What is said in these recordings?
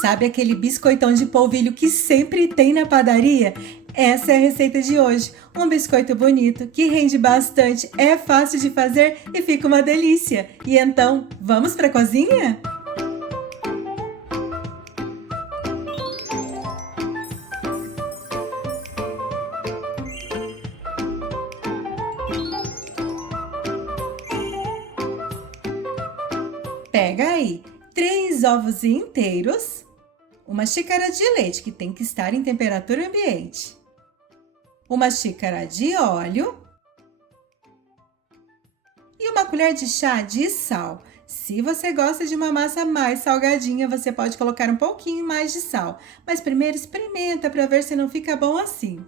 Sabe aquele biscoitão de polvilho que sempre tem na padaria? Essa é a receita de hoje. Um biscoito bonito, que rende bastante, é fácil de fazer e fica uma delícia. E então, vamos para a cozinha? Pega aí 3 ovos inteiros, uma xícara de leite que tem que estar em temperatura ambiente, uma xícara de óleo e uma colher de chá de sal. Se você gosta de uma massa mais salgadinha, você pode colocar um pouquinho mais de sal, mas primeiro experimenta para ver se não fica bom assim.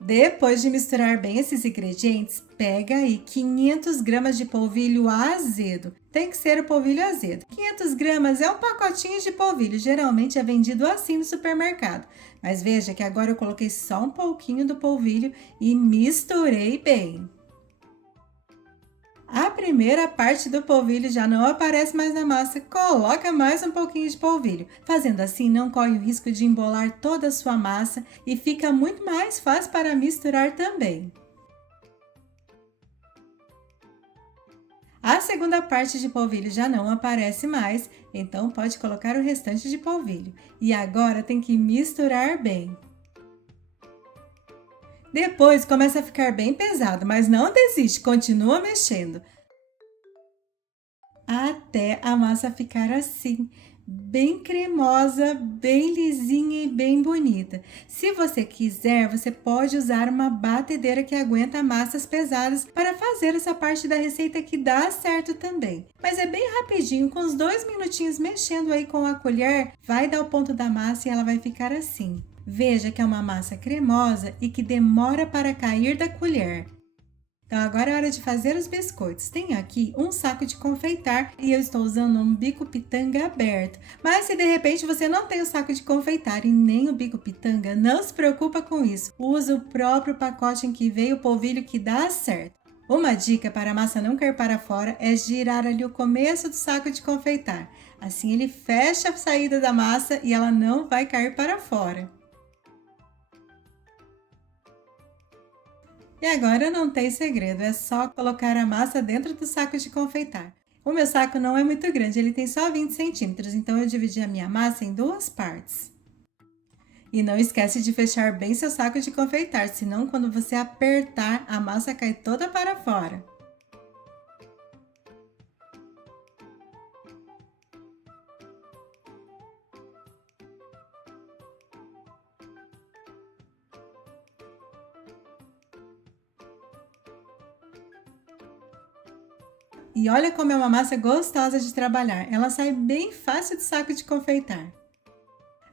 Depois de misturar bem esses ingredientes, pega aí 500 gramas de polvilho azedo. Tem que ser o polvilho azedo. 500 gramas é um pacotinho de polvilho, geralmente é vendido assim no supermercado. Mas veja que agora eu coloquei só um pouquinho do polvilho e misturei bem. A primeira parte do polvilho já não aparece mais na massa, coloca mais um pouquinho de polvilho. Fazendo assim, não corre o risco de embolar toda a sua massa e fica muito mais fácil para misturar também. A segunda parte de polvilho já não aparece mais, então pode colocar o restante de polvilho. E agora tem que misturar bem. Depois começa a ficar bem pesado, mas não desiste, continua mexendo até a massa ficar assim, bem cremosa, bem lisinha e bem bonita. Se você quiser, você pode usar uma batedeira que aguenta massas pesadas para fazer essa parte da receita que dá certo também. Mas é bem rapidinho, com uns 2 minutinhos mexendo aí com a colher, vai dar o ponto da massa e ela vai ficar assim. Veja que é uma massa cremosa e que demora para cair da colher. Então, agora é hora de fazer os biscoitos. Tenho aqui um saco de confeitar e eu estou usando um bico pitanga aberto. Mas se de repente você não tem o saco de confeitar e nem o bico pitanga, não se preocupa com isso. Usa o próprio pacote em que veio o polvilho que dá certo. Uma dica para a massa não cair para fora é girar ali o começo do saco de confeitar. Assim ele fecha a saída da massa e ela não vai cair para fora. E agora não tem segredo, é só colocar a massa dentro do saco de confeitar. O meu saco não é muito grande, ele tem só 20 centímetros, então eu dividi a minha massa em 2 partes. E não esquece de fechar bem seu saco de confeitar, senão quando você apertar, a massa cai toda para fora. E olha como é uma massa gostosa de trabalhar, ela sai bem fácil do saco de confeitar.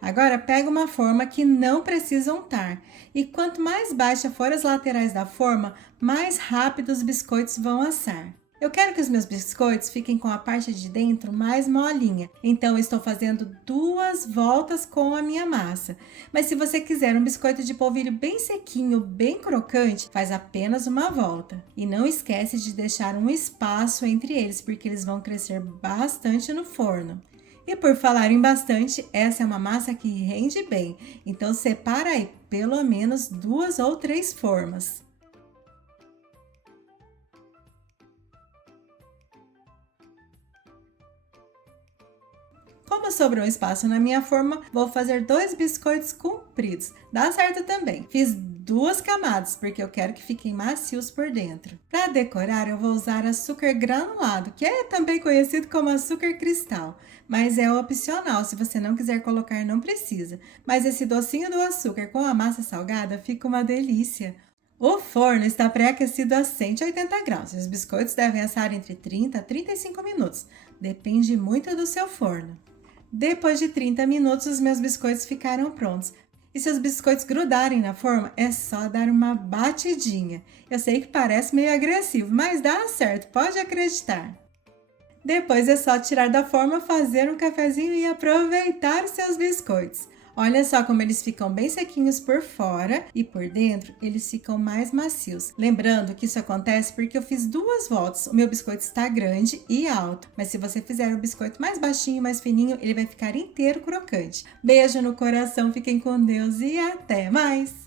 Agora pega uma forma que não precisa untar, e quanto mais baixa for as laterais da forma, mais rápido os biscoitos vão assar. Eu quero que os meus biscoitos fiquem com a parte de dentro mais molinha, então eu estou fazendo 2 voltas com a minha massa. Mas se você quiser um biscoito de polvilho bem sequinho, bem crocante, faz apenas uma volta. E não esquece de deixar um espaço entre eles, porque eles vão crescer bastante no forno. E por falar em bastante, essa é uma massa que rende bem, então separa aí pelo menos 2 ou 3 formas. Como sobrou espaço na minha forma, vou fazer 2 biscoitos compridos. Dá certo também. Fiz 2 camadas, porque eu quero que fiquem macios por dentro. Para decorar, eu vou usar açúcar granulado, que é também conhecido como açúcar cristal. Mas é opcional, se você não quiser colocar, não precisa. Mas esse docinho do açúcar com a massa salgada fica uma delícia. O forno está pré-aquecido a 180 graus. Os biscoitos devem assar entre 30 a 35 minutos. Depende muito do seu forno. Depois de 30 minutos, os meus biscoitos ficaram prontos. E se os biscoitos grudarem na forma, é só dar uma batidinha. Eu sei que parece meio agressivo, mas dá certo, pode acreditar. Depois é só tirar da forma, fazer um cafezinho e aproveitar os seus biscoitos. Olha só como eles ficam bem sequinhos por fora e por dentro eles ficam mais macios. Lembrando que isso acontece porque eu fiz 2 voltas. O meu biscoito está grande e alto, mas se você fizer o biscoito mais baixinho, mais fininho, ele vai ficar inteiro crocante. Beijo no coração, fiquem com Deus e até mais!